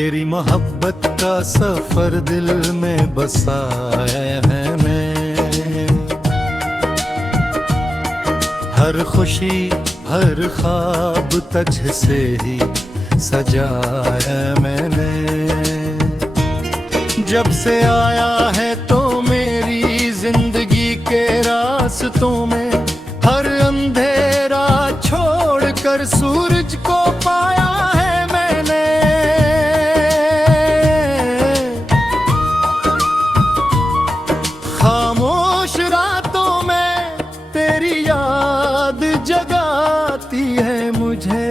तेरी मोहब्बत का सफर दिल में बसाया है मैं। हर खुशी हर ख्वाब तुझसे ही सजाया मैंने। जब से आया है तो मेरी जिंदगी के रास्तों में हर अंधेरा छोड़कर सूरज को पाया है मैंने। खामोश रातों में तेरी याद जगाती है मुझे।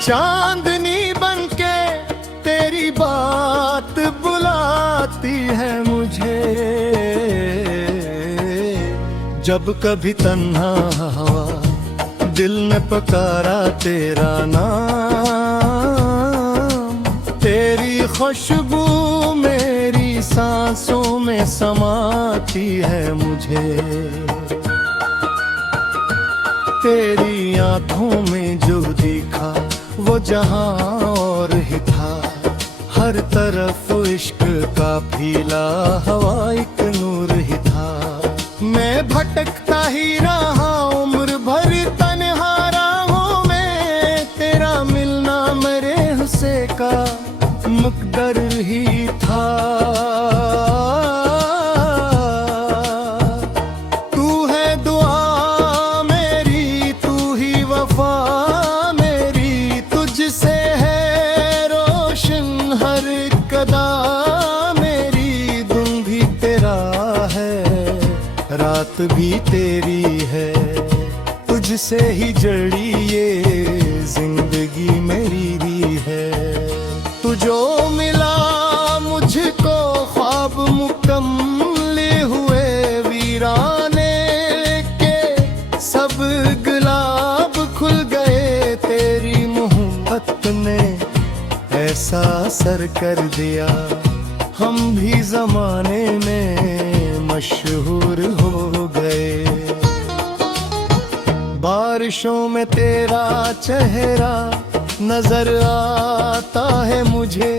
चांदनी बनके तेरी बात बुलाती है मुझे। जब कभी तन्हा हुआ दिल ने पुकारा तेरा नाम, तेरी खुशबू मेरी सांसों में समाती है मुझे। तेरी आंखों में जो दिखा वो जहां और ही था। हर तरफ इश्क का फीला हवा एक नूर ही था। मैं भटकता ही रहा उम्र भर तन्हा राहों में। तेरा मिलना मेरे हुस्से का मुकद्दर ही था। तू है दुआ मेरी, तू ही वफा मेरी। तुझसे है रोशन हर कदा मेरी। दिन भी तेरा है रात भी तेरी है। तुझसे ही जड़ी ये जिंदगी मेरी भी है। तू जो मिला मुझको ख्वाब मुकम्मल हुए वीराने के। सब गुलाब खुल गए तेरी मोहब्बत ने ऐसा असर कर दिया। हम भी जमाने में मशहूर हो गए। बारिशों में तेरा चेहरा नजर आता है मुझे।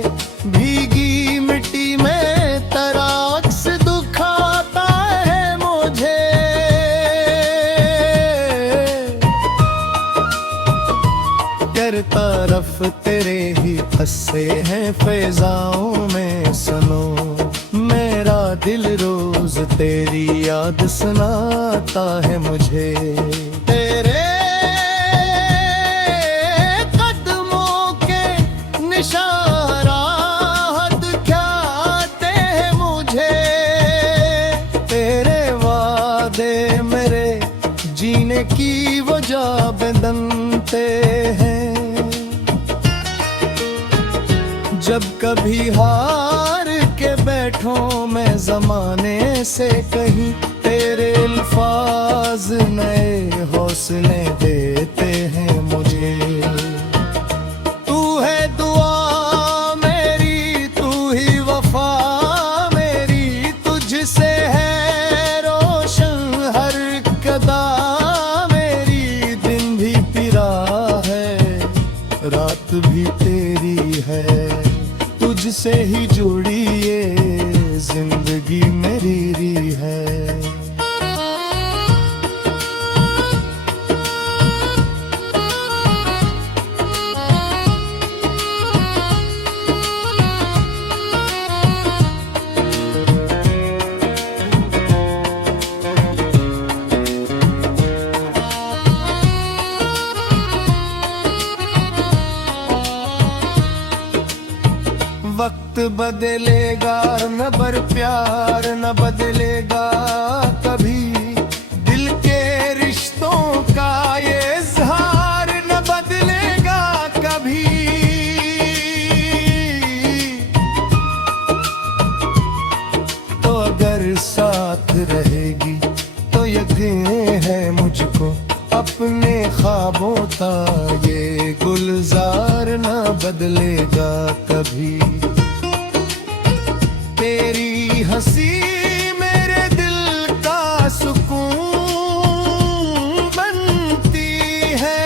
भीगी मिट्टी में तेरा अक्स दिखाता है मुझे। हर तरफ तेरे ही हस्से हैं फैजाओं में सुनो। मेरा दिल रोज तेरी याद सुनाता है मुझे। तेरे कदमों के निशारात क्या आते हैं मुझे। तेरे वादे मेरे जीने की वजह बनते हैं। जब कभी हार के बैठो मैं जमाने से कहीं। तेरे अल्फाज नए हौसले देते हैं मुझे। तू है दुआ मेरी, तू ही वफा मेरी। तुझसे है रोशन हर कदा मेरी। दिन भी तेरा है रात भी तेरी है। तुझसे ही जुड़ी ये जिंदगी मेरी है। वक्त बदलेगा न बर प्यार न बदलेगा कभी। दिल के रिश्तों का ये इज़हार न बदलेगा कभी। तो अगर साथ रहेगी तो यकीन है मुझको अपने ख्वाबों का ये गुलजार न बदलेगा कभी। तेरी हंसी मेरे दिल का सुकून बनती है।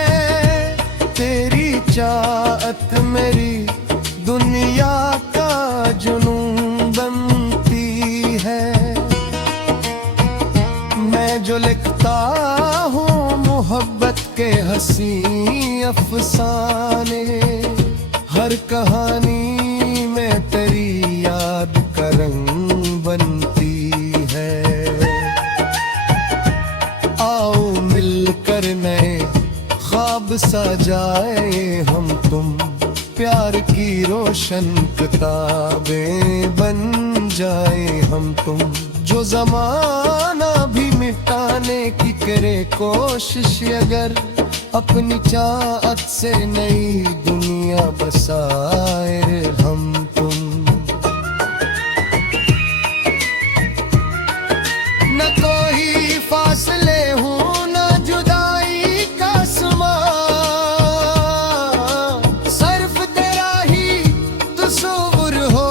हंसी अफसाने, हर कहानी में तेरी याद का रंग बनती है। आओ मिलकर नए ख्वाब सजाए हम तुम, प्यार की रोशन किताबें बन जाए हम तुम। जो जमाना भी मिटाने की करे कोशिश, अगर अपनी चाहत से नई दुनिया बसाए हम तुम। न कोई फासले हूँ न जुदाई का समा, सिर्फ तेरा ही तस्वुर हो,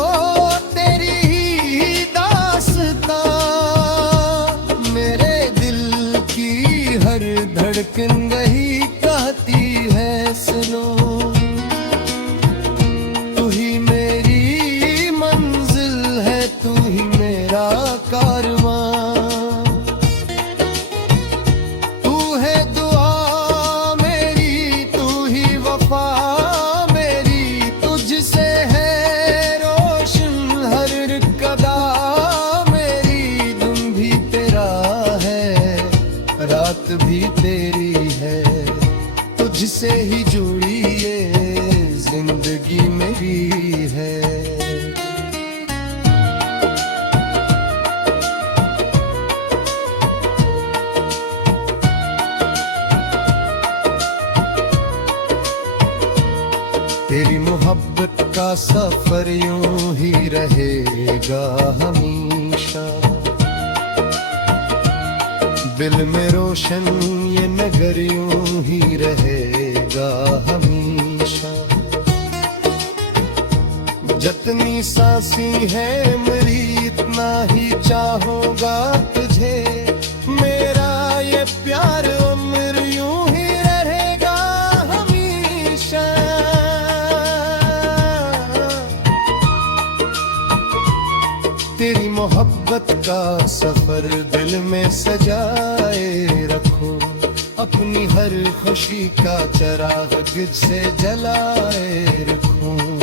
तेरी ही दास्तां। मेरे दिल की हर धड़कन गई कहती है सुनो, तू ही मेरी मंजिल है, तू ही मेरा कारवां। तू है दुआ मेरी, तू ही वफा मेरी, तुझसे है रोशन हर कदा मेरी। दिन भी तेरा है, रात भी तेरी है, तुझसे ही जुड़ी ये जिंदगी मेरी है। तेरी मोहब्बत का सफर यूं ही रहेगा हमेशा, दिल में रोशन ये नगर यूं ही रहेगा हमेशा। जितनी सांसी है मेरी, इतना ही चाहूंगा तुझे। मेरा ये प्यार उम्र यूं ही रहेगा हमेशा। तेरी मोहब्बत का सफर दिल में सजाए रखो, अपनी हर खुशी का चिराग गिर से जलाए रखूं।